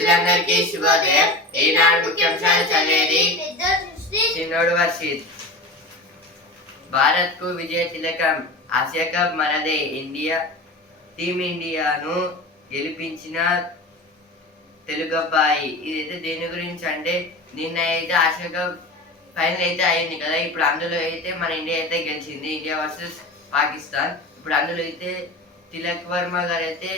మిత్రులందరికీ శుభోదయం. ఈనాడు ముఖ్యాంశాలు చదివేది? చిన్నోడు వర్షిత్. భారత్కు విజయ తిలకం. ఆసియా కప్ మనదే ఇండియా టీమ్ ఇండియాను గెలిపించిన తెలుగు అబ్బాయి ఇదైతే దేని గురించి అంటే నిన్న అయితే ఆసియా కప్ ఫైనల్ అయితే అయింది కదా. ఇప్పుడు అందులో అయితే మన ఇండియా అయితే గెలిచింది. India versus Pakistan. ఇప్పుడు అందులో అయితే తిలక్ వర్మ గారు అయితే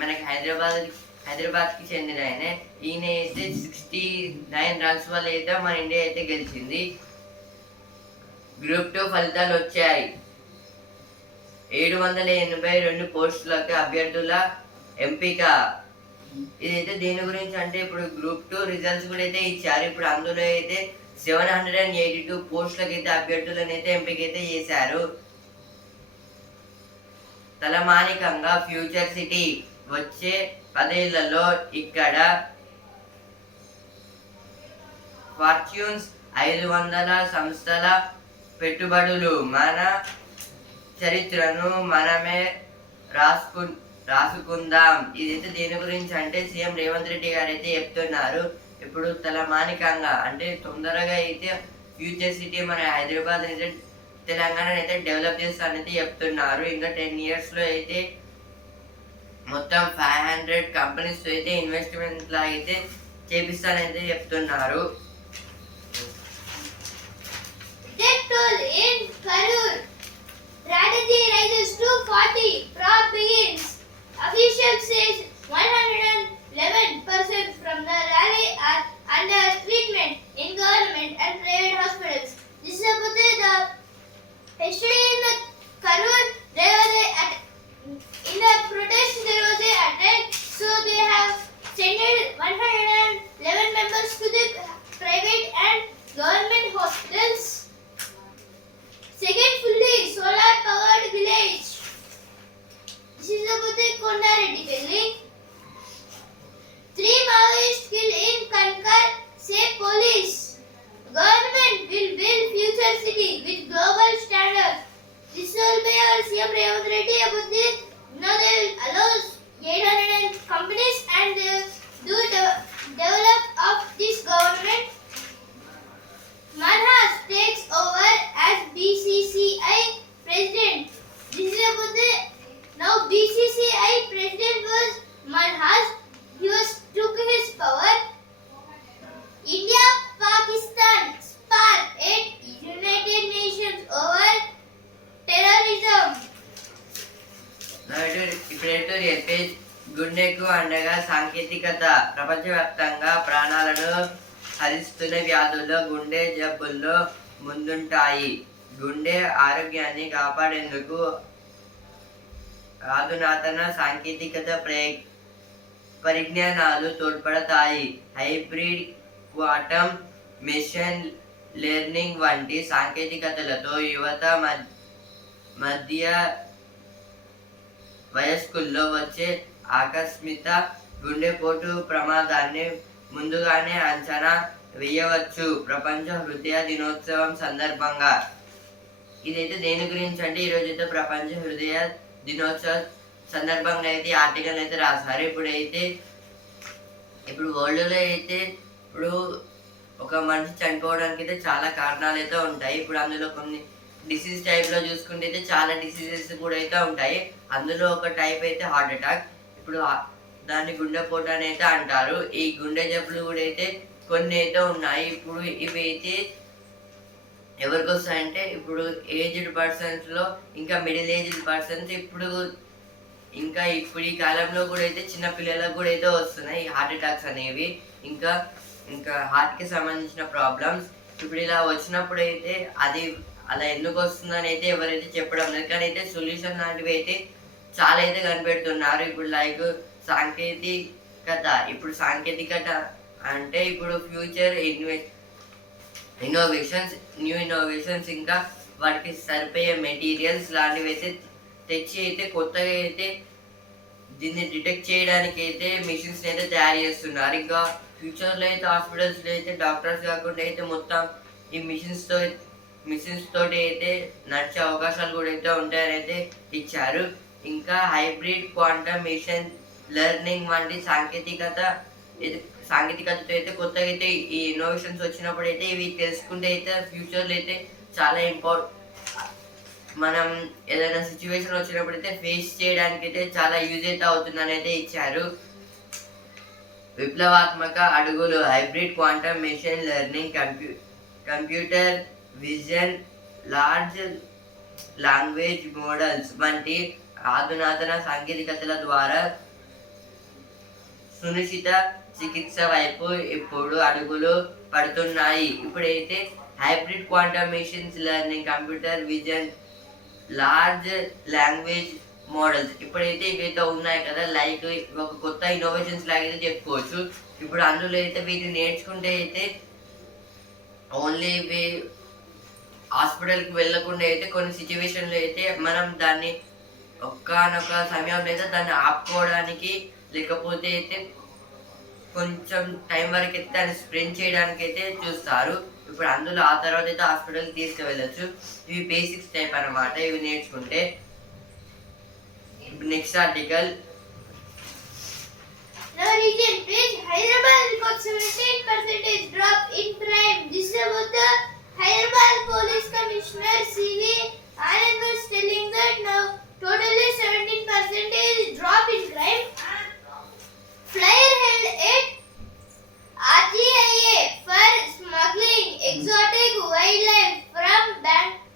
మనకి హైదరాబాద్ హైదరాబాద్కి చెందిన ఆయన. ఈయన అయితే సిక్స్టీ నైన్ రన్స్ వల్ల అయితే మన ఇండియా అయితే గెలిచింది. గ్రూప్ టూ ఫలితాలు వచ్చాయి. ఏడు వందల ఎనభై రెండు పోస్టులకు అభ్యర్థుల ఎంపిక. ఇదైతే దీని గురించి అంటే ఇప్పుడు గ్రూప్ టూ రిజల్ట్స్ కూడా అయితే ఇచ్చారు. ఇప్పుడు అందులో అయితే seven hundred and eighty two పోస్టులకు అయితే అభ్యర్థులను అయితే ఎంపిక అయితే చేశారు. తలమానికంగా ఫ్యూచర్ సిటీ వచ్చే పదేళ్ళలో ఇక్కడ ఫార్చ్యూన్స్ ఐదు వందల సంస్థల పెట్టుబడులు. మన చరిత్రను మనమే రాసుకు రాసుకుందాం. ఇదైతే దీని గురించి అంటే సీఎం రేవంత్ రెడ్డి గారు అయితే చెప్తున్నారు. ఇప్పుడు తలమానికంగా అంటే తొందరగా అయితే ఫ్యూచర్ సిటీ మన హైదరాబాద్ అయితే తెలంగాణ అయితే డెవలప్ చేస్తానైతే చెప్తున్నారు. ఇంకా టెన్ ఇయర్స్లో అయితే మొత్తం ఫైవ్ హండ్రెడ్ కంపెనీస్ అయితే ఇన్వెస్ట్మెంట్ లా అయితే చేపిస్తానైతే చెప్తున్నారు Death toll in Karur. Strategy rises to 40. Fraud begins. Official says 111% from the rally are under treatment in government and private hospitals. This is about the yesterday in the Karur there 100, 111 members to the private and government hospitals. Second village, solar powered village. This is about the Kondareddy family. Three Maoists killed in Kankar, say police. Government will build future city with global standards. This will be our CM Reddy about the సాంకేతికత ప్రపంచవ్యాప్తంగా ప్రాణాలను హరిస్తున్న వ్యాధుల్లో గుండె జబ్బుల్లో ముందుంటాయి. గుండె ఆరోగ్యాన్ని కాపాడేందుకు అధునాతన సాంకేతికత ప్రయ పరిజ్ఞానాలు తోడ్పడతాయి. హైబ్రిడ్ క్వాటమ్ మిషన్ లెర్నింగ్ వంటి సాంకేతికతలతో యువత మధ్య మధ్య వయస్కుల్లో వచ్చే ఆకస్మిక గుండెపోటు ప్రమాదాన్ని ముందుగానే అంచనా వేయవచ్చు. ప్రపంచ హృదయ దినోత్సవం సందర్భంగా. ఇదైతే దేని గురించి అంటే ఈరోజు అయితే ప్రపంచ హృదయ దినోత్సవ సందర్భంగా అయితే ఆర్టికల్ అయితే రాశారు. ఇప్పుడైతే ఇప్పుడు వరల్డ్లో అయితే ఇప్పుడు ఒక మనిషి చనిపోవడానికి అయితే చాలా కారణాలు అయితే ఉంటాయి. ఇప్పుడు అందులో కొన్ని డిసీజ్ టైప్లో చూసుకుంటే అయితే చాలా డిసీజెస్ కూడా అయితే ఉంటాయి. అందులో ఒక టైప్ అయితే హార్ట్ అటాక్. ఇప్పుడు దాన్ని గుండెపోటు అని అయితే అంటారు. ఈ గుండె జబ్బులు కూడా అయితే కొన్ని అయితే ఉన్నాయి. ఇప్పుడు ఇవి అయితే ఎవరికి వస్తాయంటే ఇప్పుడు ఏజ్డ్ పర్సన్స్లో ఇంకా మిడిల్ ఏజ్డ్ పర్సన్స్ ఇప్పుడు ఇంకా ఇప్పుడు ఈ కాలంలో కూడా అయితే చిన్న పిల్లలకు కూడా అయితే వస్తున్నాయి హార్ట్ అటాక్స్ అనేవి. ఇంకా ఇంకా హార్ట్కి సంబంధించిన ప్రాబ్లమ్స్ ఇప్పుడు ఇలా వచ్చినప్పుడు అయితే అది అలా ఎందుకు వస్తుందని అయితే ఎవరైతే చెప్పడం లేదు. కానీ అయితే సొల్యూషన్ లాంటివి అయితే చాలా అయితే కనిపెడుతున్నారు. ఇప్పుడు లైక్ సాంకేతికత. ఇప్పుడు సాంకేతికత అంటే ఇప్పుడు ఫ్యూచర్ ఇన్వె ఇన్నోవేషన్స్ న్యూ ఇన్నోవేషన్స్ ఇంకా వాటికి సరిపోయే మెటీరియల్స్ లాంటివి అయితే తెచ్చి అయితే కొత్తగా అయితే దీన్ని డిటెక్ట్ చేయడానికి అయితే మిషన్స్ అయితే తయారు చేస్తున్నారు. ఇంకా ఫ్యూచర్లో అయితే హాస్పిటల్స్లో అయితే డాక్టర్స్ కాకుండా అయితే మొత్తం ఈ మిషన్స్తో మిషన్స్ తోటి అయితే నడిచే అవకాశాలు కూడా అయితే ఉంటాయని అయితే ఇచ్చారు. ఇంకా హైబ్రిడ్ క్వాంటమ్ మిషన్ లెర్నింగ్ వంటి సాంకేతికత సాంకేతికతతో అయితే కొత్తగా అయితే ఈ ఇన్నోవేషన్స్ వచ్చినప్పుడు అయితే ఇవి తెలుసుకుంటే అయితే ఫ్యూచర్లో అయితే చాలా ఇంపార్ట్ మనం ఏదైనా సిచ్యువేషన్ వచ్చినప్పుడు అయితే ఫేస్ చేయడానికి అయితే చాలా యూజ్ అయితే అవుతుందని అయితే ఇచ్చారు. విప్లవాత్మక అడుగులు hybrid quantum machine learning కంప్యూ computer vision large language models వంటి ఆధునాతన సాంకేతికతల ద్వారా సునిశ్చిత చికిత్స వైపు ఇప్పుడు అడుగులు పడుతున్నాయి. ఇప్పుడైతే hybrid quantum machines learning computer vision large language models ఇప్పుడైతే ఇవైతే ఉన్నాయి కదా లైక్ ఒక కొత్త ఇన్నోవేషన్స్ లాగా అయితే చెప్పుకోవచ్చు. ఇప్పుడు అందులో అయితే వీటిని నేర్చుకుంటే అయితే ఓన్లీ వీ హాస్పిటల్కి వెళ్ళకుండా అయితే కొన్ని సిచ్యువేషన్లో అయితే మనం దాన్ని ఒక్కనొక సమయంలో అయితే దాన్ని ఆపుకోవడానికి లేకపోతే అయితే కొంచెం టైం వరకు అయితే దాన్ని స్ప్రెండ్ చేయడానికి అయితే చూస్తారు. ఇప్పుడు అందులో ఆ తర్వాత అయితే హాస్పిటల్కి తీసుకువెళ్ళచ్చు. ఇవి బేసిక్స్ టైప్ అనమాట ఇవి నేర్చుకుంటే next article. Totally 17% is drop in crime. Flyer held at RGIA for smuggling exotic wildlife from Bang- Bangkok.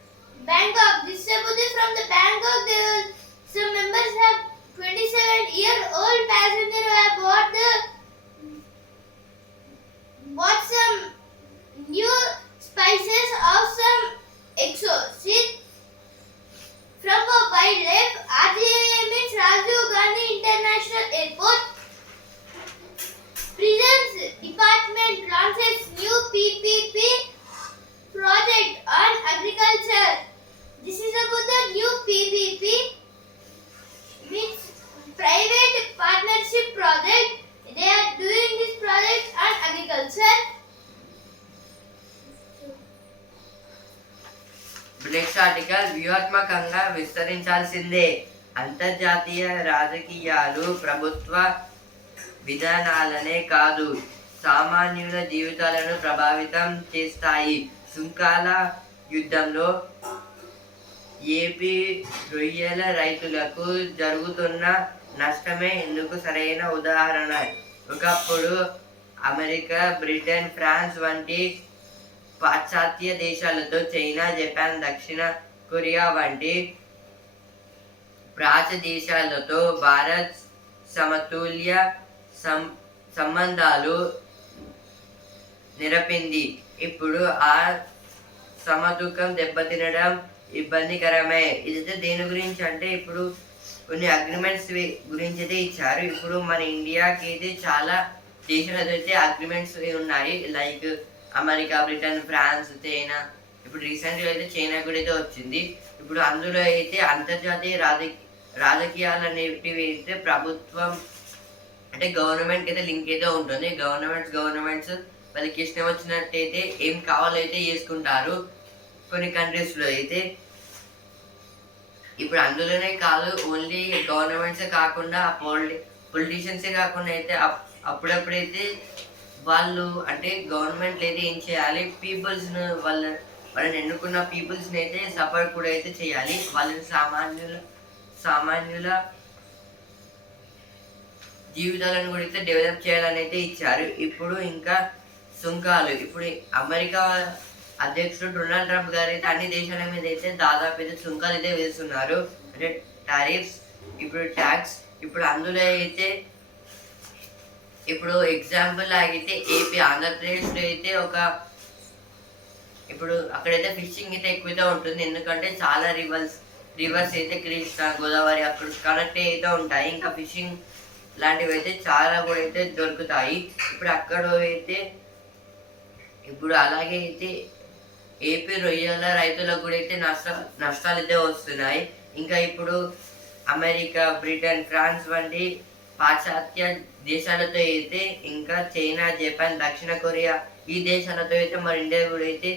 Article వ్యూహాత్మకంగా విస్తరించాల్సిందే. అంతర్జాతీయ రాజకీయాలు ప్రభుత్వ విధానాలనే కాదు సామాన్యుల జీవితాలను ప్రభావితం చేస్తాయి. సుంకాల యుద్ధంలో ఏపీ రొయ్యల రైతులకు జరుగుతున్న నష్టమే ఇందుకు సరైన ఉదాహరణ. ఒకప్పుడు అమెరికా బ్రిటన్ ఫ్రాన్స్ వంటి పాశ్చాత్య దేశాలతో చైనా జపాన్ దక్షిణ కొరియా వంటి ప్రాచ దేశాలతో భారత్ సమతుల్య సం సంబంధాలు నిరపింది. ఇప్పుడు ఆ సమతుకం దెబ్బతినడం ఇబ్బందికరమే. ఇదైతే దేని గురించి అంటే ఇప్పుడు కొన్ని అగ్రిమెంట్స్ గురించి అయితే ఇచ్చారు. ఇప్పుడు మన ఇండియాకి అయితే చాలా దేశాలతో అయితే అగ్రిమెంట్స్ ఉన్నాయి. Like America Britain France China. ఇప్పుడు రీసెంట్గా అయితే చైనా కూడా అయితే వచ్చింది. ఇప్పుడు అందులో అయితే అంతర్జాతీయ రాజకీయ రాజకీయాలు అనేటివి అయితే ప్రభుత్వం అంటే గవర్నమెంట్కి అయితే లింక్ అయితే ఉంటుంది. గవర్నమెంట్స్ గవర్నమెంట్స్ వాళ్ళకి ఇష్టం వచ్చినట్టయితే ఏం కావాలో అయితే చేసుకుంటారు. కొన్ని కంట్రీస్లో అయితే. ఇప్పుడు అందులోనే కాదు ఓన్లీ గవర్నమెంట్సే కాకుండా పొలిటి పొలిటీషియన్సే కాకుండా అయితే అప్- అప్పుడప్పుడైతే వాళ్ళు అంటే గవర్నమెంట్ అయితే ఏం చేయాలి? పీపుల్స్ వాళ్ళ వాళ్ళని ఎన్నుకున్న పీపుల్స్ని అయితే సపోర్ట్ కూడా అయితే చేయాలి. వాళ్ళని సామాన్యుల సామాన్యుల జీవితాలను కూడా అయితే డెవలప్ చేయాలని అయితే ఇచ్చారు. ఇప్పుడు ఇంకా సుంకాలు. ఇప్పుడు అమెరికా అధ్యక్షుడు డొనాల్డ్ ట్రంప్ గారు అయితే అన్ని దేశాల మీద అయితే దాదాపు అయితే సుంకాలు అయితే వేస్తున్నారు. అంటే టారిఫ్స్ ఇప్పుడు ట్యాక్స్ ఇప్పుడు అందులో అయితే ఇప్పుడు ఎగ్జాంపుల్ ఆగితే ఏపీ ఆంధ్రప్రదేశ్లో అయితే ఒక ఇప్పుడు అక్కడైతే ఫిషింగ్ అయితే ఎక్కువగా ఉంటుంది. ఎందుకంటే చాలా రివర్స్ రివర్స్ అయితే కృష్ణా గోదావరి అక్కడ కనెక్ట్ అయితే ఉంటాయి. ఇంకా ఫిషింగ్ లాంటివి అయితే చాలా కూడా అయితే దొరుకుతాయి. ఇప్పుడు అక్కడ అయితే ఇప్పుడు అలాగే అయితే ఏపీ రొయ్యల రైతులకు కూడా అయితే నష్ట నష్టాలు అయితే వస్తున్నాయి. ఇంకా ఇప్పుడు అమెరికా బ్రిటన్ ఫ్రాన్స్ వంటి పాశ్చాత్య దేశాలతో అయితే ఇంకా చైనా జపాన్ దక్షిణ కొరియా ఈ దేశాలతో అయితే మన ఇండియా కూడా అయితే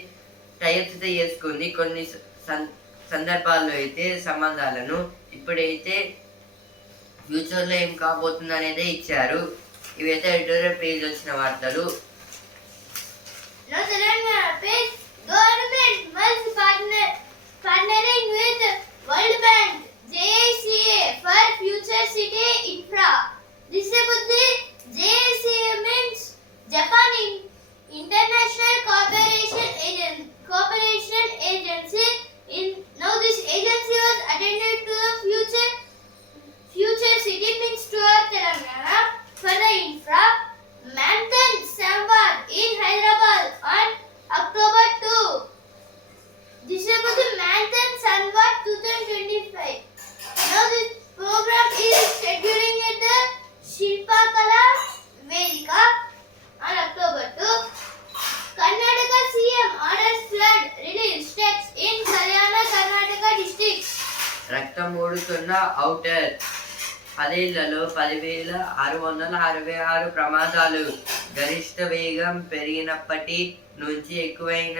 టైప్స్ చేసుకుంది. కొన్ని సందర్భాల్లో అయితే సంబంధాలను ఇప్పుడైతే ఫ్యూచర్లో ఏం కాబోతుంది అనేది ఇచ్చారు. ఇవైతే ఎడిటోరియల్ పేజ్ వచ్చిన వార్తలు. Now partnering with world bank. JICA for future city infra. The JICA means Japan International Cooperation Agency. Cooperation Agency. In now this agency was attended to the future future city means tour Telangana ఆరు వందల అరవై ఆరు ప్రమాదాలు. గరిష్ట వేగం పెరిగినప్పటి నుంచి ఎక్కువైన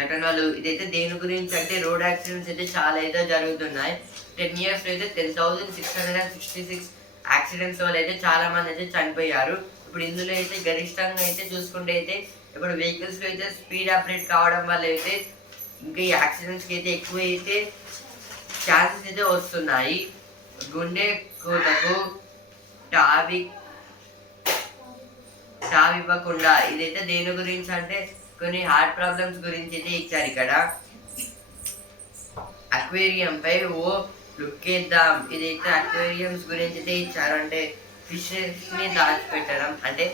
ఘటనలు. ఇదైతే దేని గురించి అంటే రోడ్ యాక్సిడెంట్స్ అయితే చాలా అయితే జరుగుతున్నాయి. టెన్ ఇయర్స్ అయితే ten thousand six hundred and sixty six accidents వల్ల అయితే చాలా మంది అయితే చనిపోయారు. ఇప్పుడు ఇందులో అయితే గరిష్టంగా అయితే చూసుకుంటే అయితే ఇప్పుడు వెహికల్స్లో అయితే స్పీడ్ అప్డేట్ కావడం వల్ల అయితే ఇంకా ఈ యాక్సిడెంట్స్కి అయితే ఎక్కువ అయితే ఛాన్సెస్ అయితే వస్తున్నాయి. గుండె కూతకు టావి టావ్ ఇవ్వకుండా ఇదైతే దేని గురించి అంటే కొన్ని హార్ట్ ప్రాబ్లమ్స్ గురించి అయితే ఇచ్చారు ఇక్కడ. అక్వేరియం పై ఓ లుక్ ఇద్దాం ఇదైతే అక్వేరియంస్ గురించి అయితే ఇచ్చారు. అంటే ఫిషెస్ని దాచిపెట్టడం. అంటే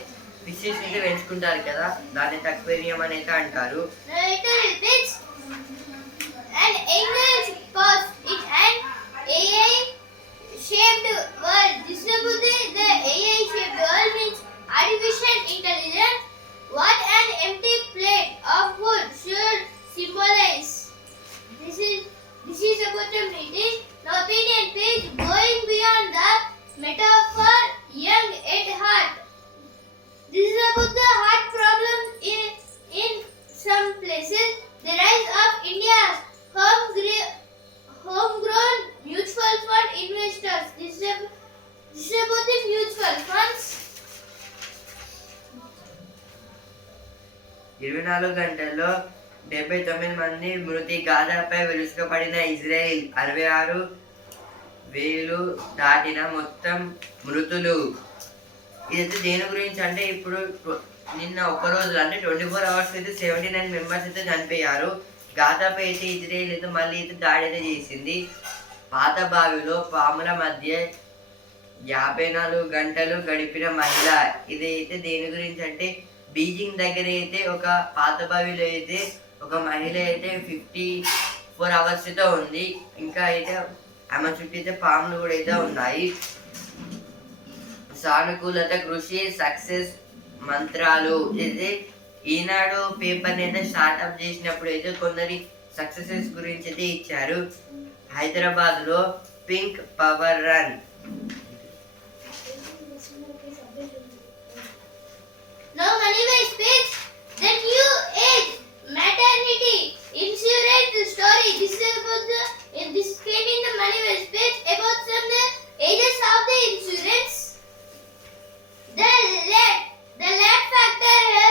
ఫిషెస్ అయితే పెంచుకుంటారు కదా దాని అక్వేరియం అని అయితే అంటారు. Angel's AI shaped world. Distributed the AI shaped world means artificial intelligence. What an empty plate of food should symbolize. This is this is about the. The opinion page going beyond the metaphor, ఇరవై నాలుగు గంటల్లో డెబ్బై తొమ్మిది మంది మృతి గాజాపై విరుచుకుపడిన Israel అరవై ఆరు వేలు దాటిన మొత్తం మృతులు. ఇదైతే దేని గురించి అంటే ఇప్పుడు నిన్న ఒక రోజు అంటే ట్వంటీ ఫోర్ అవర్స్ అయితే సెవెంటీ నైన్ మెంబర్స్ అయితే చనిపోయారు. గాజాపై అయితే ఇజ్రాయిల్ అయితే మళ్ళీ అయితే దాడి అయితే చేసింది. పాత బావిలో పాముల మధ్య యాభై నాలుగు గంటలు గడిపిన మహిళ. ఇదైతే దేని గురించి అంటే బీజింగ్ దగ్గర అయితే ఒక పాత బావిలో అయితే ఒక మహిళ అయితే ఫిఫ్టీ ఫోర్ అవర్స్ అయితే ఉంది. ఇంకా అయితే ఆమె చుట్టూ అయితే పాములు కూడా అయితే ఉన్నాయి. సానుకూలత కృషి సక్సెస్ మంత్రాలు అయితే ఈనాడు పేపర్ని అయితే స్టార్ట్అప్ చేసినప్పుడు అయితే కొందరి సక్సెసెస్ గురించి అయితే ఇచ్చారు. హైదరాబాద్లో pink power run Now Moneyways page. The new age maternity insurance story. This is about the this came in the Moneyways page about some the ages of the insurance. The lead the lead factor uh,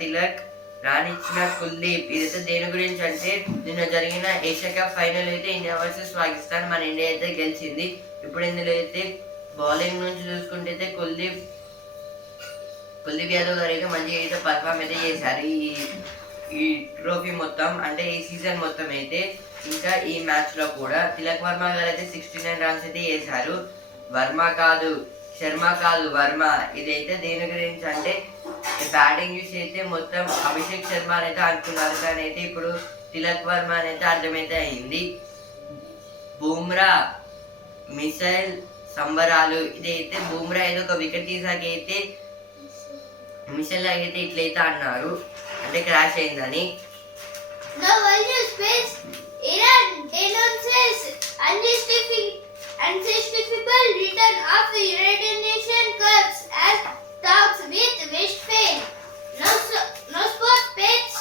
Tilak రాణించిన Kuldeep. ఇదైతే దేని గురించి అంటే నిన్న జరిగిన Asia cup final అయితే India versus Pakistan మన India అయితే గెలిచింది. ఇప్పుడు ఇందులో అయితే బౌలింగ్ నుంచి చూసుకుంటే అయితే కుల్దీప్ కుల్దీప్ యాదవ్ గారు అయితే మంచిగా అయితే పర్ఫామ్ అయితే చేశారు. ఈ ఈ ట్రోఫీ మొత్తం అంటే ఈ సీజన్ మొత్తం అయితే ఇంకా ఈ మ్యాచ్లో కూడా తిలక్ వర్మ గారు అయితే సిక్స్టీ నైన్ రన్స్ అయితే వేశారు వర్మ కాదు శర్మ కాదు వర్మ. ఇదైతే దేని గురించి అంటే బ్యాటింగ్ చూసి అయితే మొత్తం అభిషేక్ శర్మ అనేది అనుకున్నారు కానీ అయితే ఇప్పుడు తిలక్ వర్మ అనేది అర్థమైతే అయింది. బూమ్రా మిసైల్ సంబరాలు. ఇదైతే బూమ్రా ఏదో ఒక వికెట్ తీసాక అయితే మిసైల్ అయితే ఇట్లయితే అన్నారు. అంటే క్రాష్ అయిందని. Now, world space, Iran denounces and people return of the curves as dogs with wish pain, no sport pitch.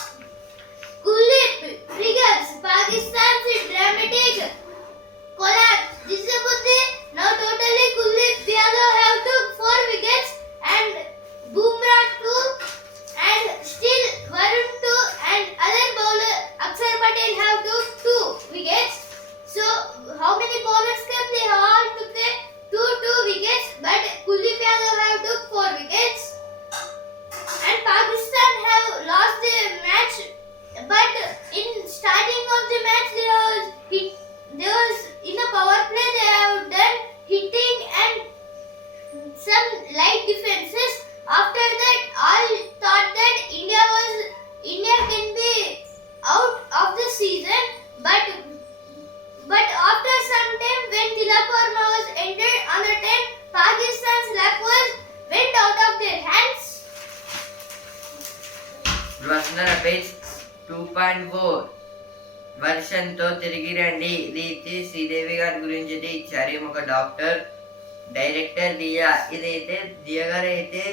Kulip triggers Pakistan's dramatic collapse. ఇదైతే దియ గారు అయితే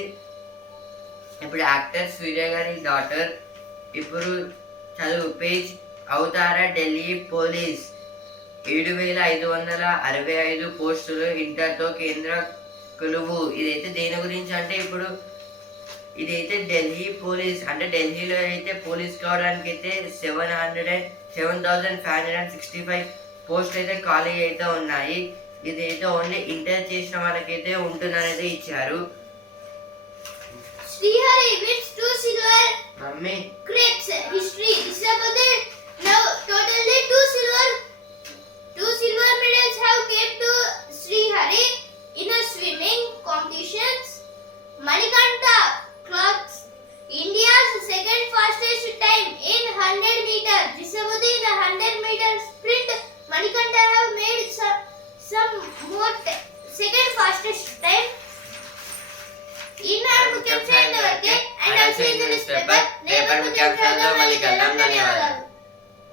ఇప్పుడు యాక్టర్ సూర్య గారి డాటర్ ఇప్పుడు చదువు పేజ్ అవుతారా ఢిల్లీ పోలీస్. ఏడు వేల ఐదు వందల అరవై ఐదు పోస్టులు ఇంటర్తో కేంద్ర కొలువు. ఇదైతే దేని గురించి అంటే ఇప్పుడు ఇదైతే ఢిల్లీ పోలీస్ అంటే ఢిల్లీలో అయితే పోలీస్ కావడానికి అయితే seven hundred and seven thousand five hundred and sixty five post అయితే ఖాళీ అయితే ఉన్నాయి. ఇదైతే ఓన్లీ ఇంటర్ చేసిన వాళ్ళకైతే ఉంటుందనేది ఇచ్చారు. Srihari wins two silver mummy. Crepes